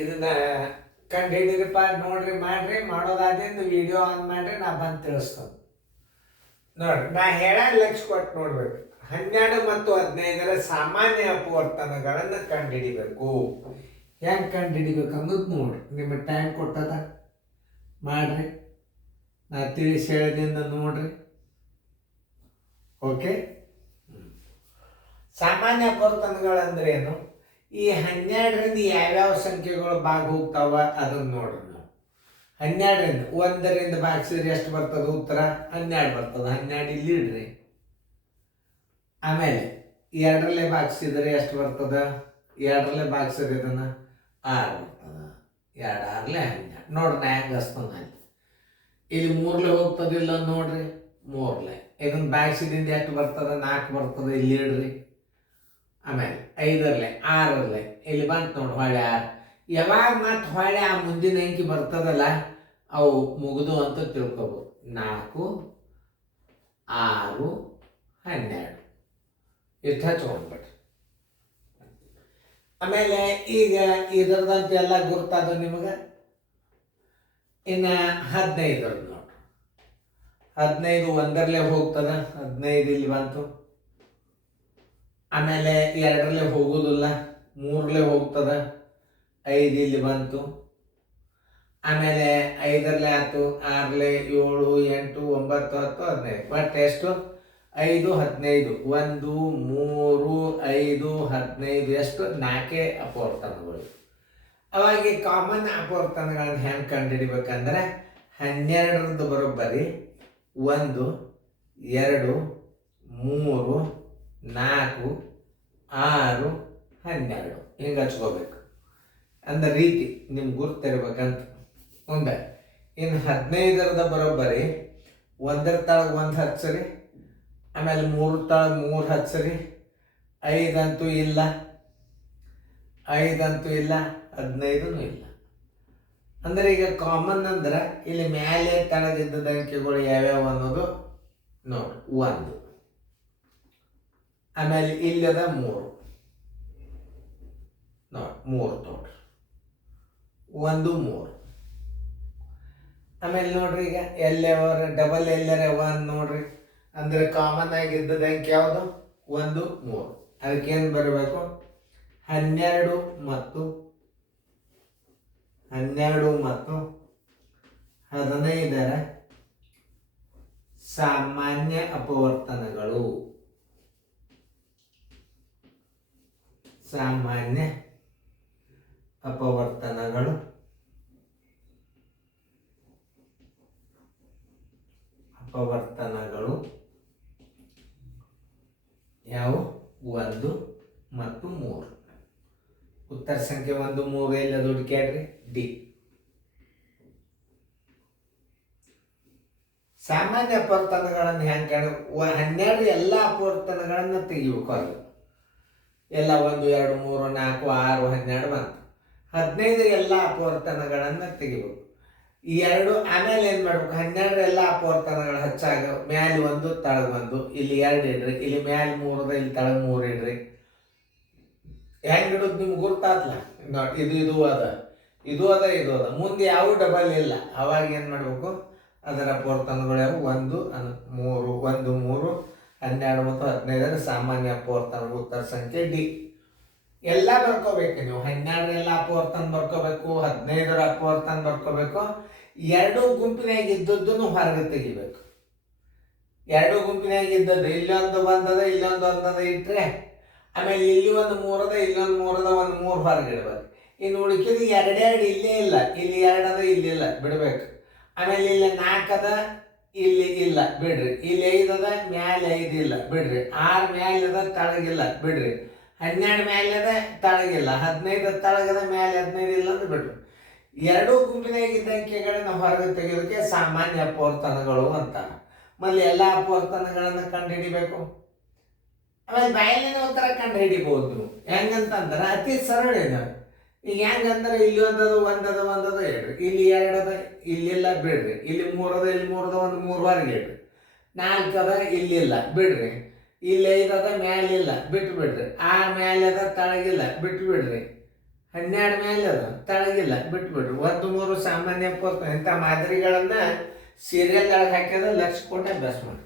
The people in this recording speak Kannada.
ಇದನ್ನ ಕಂಡು ಹಿಡೀರಿಪ್ಪ, ನೋಡ್ರಿ, ಮಾಡ್ರಿ. ಮಾಡೋದಾದಿಂದ ವಿಡಿಯೋ ಆನ್ ಮಾಡ್ರಿ, ನಾ ಬಂದು ತಿಳಿಸ್ತೇನೆ. ನೋಡ್ರಿ, ನಾ ಹೇಳ ಲಕ್ಷ ಕೊಟ್ಟು ನೋಡ್ಬೇಕು. 12 ಮತ್ತು 15ರ ಸಾಮಾನ್ಯ ಅಪವರ್ತನಗಳನ್ನು ಕಂಡುಹಿಡಿಬೇಕು. ಹೆಂಗೆ ಕಂಡುಹಿಡಿಬೇಕು ಅನ್ನೋದು ನೋಡ್ರಿ. ನಿಮಗೆ ಟೈಮ್ ಕೊಟ್ಟದ, ಮಾಡ್ರಿ. ನಾ ತಿಳಿಸಿ ಹೇಳಿದಿಂದ ನೋಡ್ರಿ. ಓಕೆ. ಸಾಮಾನ್ಯ ಅಪವರ್ತನಗಳಂದ್ರೆ ಏನು? ಈ 12ರಿಂದ ಯಾವ್ಯಾವ ಸಂಖ್ಯೆಗಳು ಭಾಗ ಹೋಗ್ತಾವ ಅದನ್ನು ನೋಡ್ರಿ. ನಾವು 12ರಿಂದ 1ರಿಂದ ಭಾಗಿಸಿದ್ರೆ ಎಷ್ಟು ಬರ್ತದೆ? ಉತ್ತರ 12 ಬರ್ತದೆ. 12 ಇಲ್ಲಿ ಇಡ್ರಿ. ಆಮೇಲೆ 2ರಲ್ಲೇ ಭಾಗಿಸಿದ್ರೆ ಎಷ್ಟು ಬರ್ತದ? 2ರಲ್ಲೇ ಭಾಗಿಸಿದ್ರೆ ಇದನ್ನು 6 ಬರ್ತದ. 2 6ಲೆ 12. ನೋಡ್ರಿ, ನಾ ಹೆಂಗೆ ಹಚ್ತಾನೆ ಅಲ್ಲಿ. ಇಲ್ಲಿ 3ಲೆ ಹೋಗ್ತದಿಲ್ಲ ನೋಡ್ರಿ. 3ಲೆ ಇದನ್ನು ಭಾಗಿಸಿದಿಂದ ಎಷ್ಟು ಬರ್ತದ? 4 ಬರ್ತದೆ. ಇಲ್ಲಿ ಇಡ್ರಿ. ಆಮೇಲೆ 5ರಲ್ಲೇ 6ರಲ್ಲೇ ಇಲ್ಲಿ ಬಂತು ನೋಡಿ, ಹೊಳೆ 6. ಯಾವಾಗ ಮತ್ತೆ ಹೊಳೆ ಆ ಮುಂದಿನ ಅಂಕಿ ಬರ್ತದಲ್ಲ, ಅವು ಮುಗಿದು ಅಂತ ತಿಳ್ಕೊಬೋದು. 4 6 12 ಇಷ್ಟು ಹಚ್ಕೊಂಡ್ಬಿಟ್ರಿ. ಆಮೇಲೆ ಈಗ ಇದರದಂತೆ ಎಲ್ಲ ಗುರ್ತದ ನಿಮಗೆ. ಇನ್ನು 15 ನೋಡ್ರಿ. 15 1ರಲ್ಲೇ ಹೋಗ್ತದ. 15 ಇಲ್ಲಿ ಬಂತು. ಆಮೇಲೆ 2ರಲ್ಲೇ ಹೋಗೋದಿಲ್ಲ. 3ರಲ್ಲೇ ಹೋಗ್ತದ. 5 ಇಲ್ಲಿ ಬಂತು. ಆಮೇಲೆ 5ರಲ್ಲೇ ಆಯ್ತು. 6ರಲ್ಲೇ 7 8 9 10 15. ಬಟ್ ಎಷ್ಟು? 5 15. 1 3 5 15 ಎಷ್ಟು? 4 ಅಪವರ್ತನಗಳು. ಅವಾಗ ಕಾಮನ್ ಅಪವರ್ತನಗಳನ್ನು ಹೆಂಗೆ ಕಂಡುಹಿಡಿಬೇಕಂದ್ರೆ 12ರದ್ದು ಬರೋಬ್ಬರಿ 1 2 3 4 6 12 ಹಿಂಗೆ ಹಚ್ಕೋಬೇಕು. ಅಂದ್ರೆ ರೀತಿ ನಿಮ್ಗೆ ಗುರ್ತಿರ್ಬೇಕಂತ. ಮುಂದೆ ಇನ್ನು 15ರದ ಬರೋಬ್ಬರಿ 1ರ ತಳಗೆ 1 ಹಚ್ಚಿರಿ. ಆಮೇಲೆ 3 ತಳಗೆ 3 ಹಚ್ಚಿರಿ. 5 ಅಂತೂ ಇಲ್ಲ. 5 ಅಂತೂ ಇಲ್ಲ. 15 ಇಲ್ಲ. ಅಂದ್ರೆ ಈಗ ಕಾಮನ್ ಅಂದ್ರೆ ಇಲ್ಲಿ ಮೇಲೆ ತಳಗಿದ್ದ ಅಂಕೆಗಳು ಯಾವ್ಯಾವ ಅನ್ನೋದು ನೋಡಿ. 1. ಆಮೇಲೆ ಇಲ್ಲದ 3 ನೋಡಿ. 3 ತೋಡ್ರಿ. 1 3. ಆಮೇಲೆ ನೋಡ್ರಿ, ಈಗ ಎಲ್ಲವರ ಡಬಲ್ ಎಲ್ಲರ 1 ನೋಡ್ರಿ. ಅಂದ್ರೆ ಕಾಮನ್ ಆಗಿದ್ದದ ಅಂಕೆ ಯಾವುದು? 1 3. ಅದಕ್ಕೇನು ಬರಬೇಕು? 12 ಮತ್ತು 15ರ ಸಾಮಾನ್ಯ ಅಪವರ್ತನಗಳು. ಸಾಮಾನ್ಯ ಅಪವರ್ತನಗಳು ಯಾವ? 1 ಮತ್ತು 3. ಉತ್ತರ ಸಂಖ್ಯೆ 1 3 ಎಲ್ಲ ಹುಡುಕ್ಯಾಡ್ರಿ. ಡಿ. ಸಾಮಾನ್ಯ ಅಪವರ್ತನಗಳನ್ನು ಹೆಂಗೆ ಕಾಣ? 12 ಎಲ್ಲ ಅಪವರ್ತನಗಳನ್ನು ತೆಗಿಬೇಕು. ಅದು ಎಲ್ಲ 1 2 3 4 6 12 ಬಂತು. 15 ಎಲ್ಲ ಅಪವರ್ತನಗಳನ್ನು ತೆಗಿಬೇಕು. 2 ಆಮೇಲೆ ಏನು ಮಾಡ್ಬೇಕು? 12 ಎಲ್ಲ ಅಪವರ್ತನಗಳು ಹಚ್ಚಾಗ ಮ್ಯಾಲೆ 1 ತಳಗ 1 ಇಲ್ಲಿ 2 ಇಡ್ರಿ. ಇಲ್ಲಿ ಮ್ಯಾಲೆ 3 ಇಲ್ಲಿ ತಳಗ 3 ಇಡ್ರಿ. ಹೆಂಗೆ ಇಡೋದು ನಿಮ್ಗೆ ಗುರ್ತಾತ್ಲ ನೋಡಿ. ಇದು ಅದ, ಇದು ಅದ, ಇದು ಅದ. ಮುಂದೆ ಯಾವ ಡಬಲ್ ಇಲ್ಲ. ಅವಾಗ ಏನು ಮಾಡಬೇಕು? ಅದರ ಅಪವರ್ತನಗಳು ಯಾವ? 1 3 1 3 12 ಮತ್ತು 15ರ ಸಾಮಾನ್ಯ ಅಪವರ್ತನ. ಉತ್ತರ ಸಂಖ್ಯೆ ಡಿ. ಎಲ್ಲ ಬರ್ಕೋಬೇಕು ನೀವು. 12 ಎಲ್ಲ ಅಪವರ್ತನ ಬರ್ಕೋಬೇಕು. 15ರ ಅಪವರ್ತನ ಬರ್ಕೋಬೇಕು. 2 ಗುಂಪಿನಾಗ ಇದ್ದದ್ದನ್ನು ಹೊರಗೆ ತೆಗಿಬೇಕು. 2 ಗುಂಪಿನಾಗ ಇದ್ದದ್ದು ಇಲ್ಲೊಂದು ಬಂದದ, ಇಲ್ಲೊಂದು ಒಂದದ ಇಟ್ಟರೆ, ಆಮೇಲೆ ಇಲ್ಲಿ 1 3 ಅದ, ಇಲ್ಲೊಂದು 3 ಅದ, 1 3 ಹೊರಗೆ ಇಡ್ಬೇಕು. ಇನ್ನು ಉಳಿಕಿದ 2 ಇಲ್ಲೇ ಇಲ್ಲ. ಇಲ್ಲಿ 2 ಅದ, ಇಲ್ಲಿ ಇಲ್ಲ, ಬಿಡ್ಬೇಕು. ಆಮೇಲೆ ಇಲ್ಲಿ 4 ಅದ, ಇಲ್ಲಿ ಇಲ್ಲ, ಬಿಡ್ರಿ. ಇಲ್ಲಿ 5 ಅದ, ಮ್ಯಾಲೆ 5 ಇಲ್ಲ, ಬಿಡ್ರಿ. 6 ಮ್ಯಾಲೆ ಅದ, ತಳಗಿಲ್ಲ, ಬಿಡ್ರಿ. 12 ಮ್ಯಾಲೆ ಅದ, ತಳಗಿಲ್ಲ. 15 ತಳಗದ, ಮ್ಯಾಲೆ 15 ಇಲ್ಲ ಅಂತ ಬಿಡ್ರಿ. 2 ಗುಂಪಿನಾಗಿದ್ದ ಅಂಕೆಗಳನ್ನ ಹೊರಗೆ ತೆಗೆಯೋದಕ್ಕೆ ಸಾಮಾನ್ಯ ಅಪವರ್ತನಗಳು ಅಂತ. ಮళ్ళీ ಎಲ್ಲ ಅಪವರ್ತನಗಳನ್ನು ಕಂಡುಹಿಡಿಬೇಕು. ಆಮೇಲೆ ಬಾಯಲ್ಲಿನ ಉತ್ತರ ಕಂಡುಹಿಡಿಬಹುದು ನೀವು. ಹೆಂಗಂತಂದ್ರೆ ಅತಿ ಸರಳ ಇದೆ. ಈಗ ಹೆಂಗಂದ್ರೆ ಇಲ್ಲಿ ಒಂದದ ಹೇಳ್ರಿ. ಇಲ್ಲಿ 2 ಅದ, ಇಲ್ಲಿಲ್ಲ, ಬಿಡ್ರಿ. ಇಲ್ಲಿ 3 ಅದ, ಇಲ್ಲಿ 3 ಅದ, 1 3 ಹೊರಗೆ ಹೇಳ್ರಿ. 4 ಅದ, ಇಲ್ಲಿಲ್ಲ, ಬಿಡ್ರಿ. ಇಲ್ಲಿ 5 ಅದ, ಮ್ಯಾಲಿಲ್ಲ, ಬಿಟ್ಟು ಬಿಡ್ರಿ. 6 ಮ್ಯಾಲೆ ಅದ, ತಳಗಿಲ್ಲ, ಬಿಟ್ಟು ಬಿಡ್ರಿ. 12 ಮೇಲೆ ಅದು ತಳಗಿಲ್ಲ ಬಿಟ್ಬಿಡ್ರಿ. 1 3 ಸಾಮಾನ್ಯ ಅಪವರ್ತನ ಇಂಥ ಮಾದರಿಗಳನ್ನ ಸೀರಿಯಲ್ದೊಳಗೆ ಹಾಕಿದ್ರೆ ಲಕ್ಷ ಕೊಟ್ಟು ಅಭ್ಯಾಸ ಮಾಡಿ.